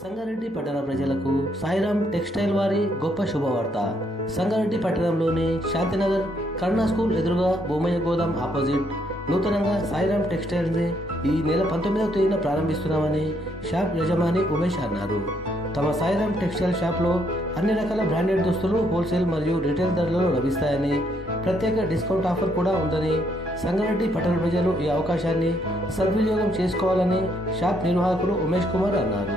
సంగారెడ్డి పట్టణ ప్రజలకు సాయిరామ్ టెక్స్టైల్ వారి గొప్ప శుభవార్త. సంగారెడ్డి పట్టణంలోని శాంతినగర్ కరుణ స్కూల్ ఎదురుగా భూమయ్య గోదాం ఆపోజిట్ నూతనంగా సాయిరామ్ టెక్స్టైల్స్ ని ఈ నెల 19వ తేదీన ప్రారంభిస్తున్నామని షాప్ యజమాని ఉమేష్ అన్నారు. తమ సాయిరామ్ టెక్స్టైల్ షాప్లో అన్ని రకాల బ్రాండెడ్ దుస్తులు హోల్సేల్ మరియు రిటైల్ ధరలలో లభిస్తాయని, ప్రత్యేక డిస్కౌంట్ ఆఫర్ కూడా ఉందని, సంగారెడ్డి పట్టణ ప్రజలు ఈ అవకాశాన్ని సద్వినియోగం చేసుకోవాలని షాప్ నిర్వాహకులు ఉమేష్ కుమార్ అన్నారు.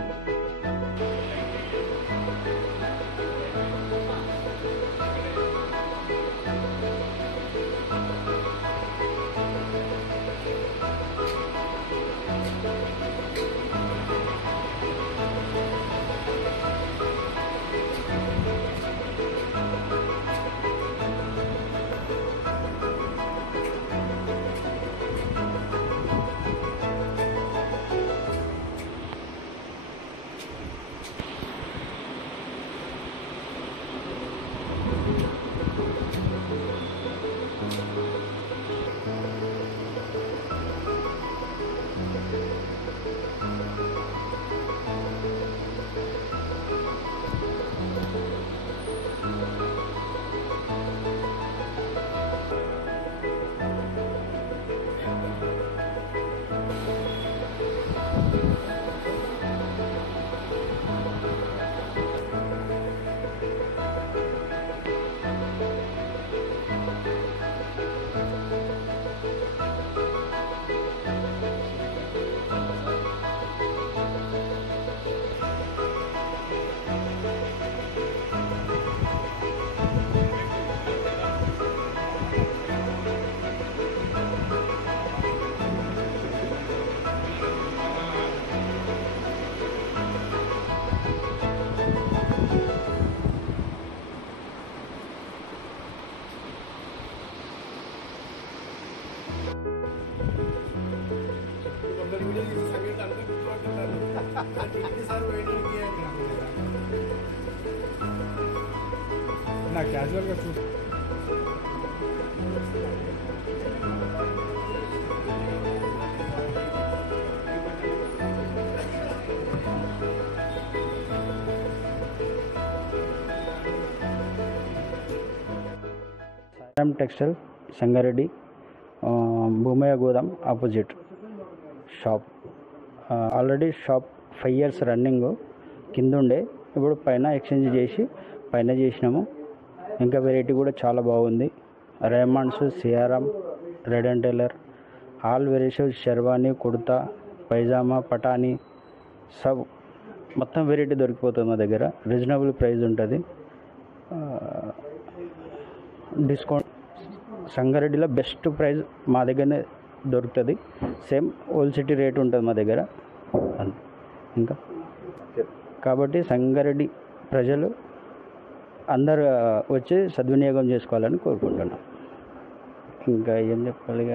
నా క్యాజువల్గా చూ సాయిరామ్ టెక్స్టైల్ సంగారెడ్డి భూమయ్య గోదాం opposite shop. Already shop 5 years running కింద ఉండే, ఇప్పుడు పైన ఎక్స్చేంజ్ చేసి పైన చేసినాము. ఇంకా వెరైటీ కూడా చాలా బాగుంది. Raymonds, Siyaram, Red and Taylor, all varieties, sherwani, kurta, pyjama, Pathani సబ్ మొత్తం వెరైటీ దొరికిపోతుంది మా దగ్గర. రీజనబుల్ ప్రైస్ ఉంటుంది. డిస్కౌంట్ సంగారెడ్డిలో బెస్ట్ ప్రైస్ మా దగ్గరనే దొరుకుతుంది. సేమ్ ఓల్డ్ సిటీ రేట్ ఉంటుంది మా దగ్గర. ఇంకా కాబట్టి సంగారెడ్డి ప్రజలు అందరూ వచ్చి సద్వినియోగం చేసుకోవాలని కోరుకుంటున్నాం. ఇంకా ఏం చెప్పాలి.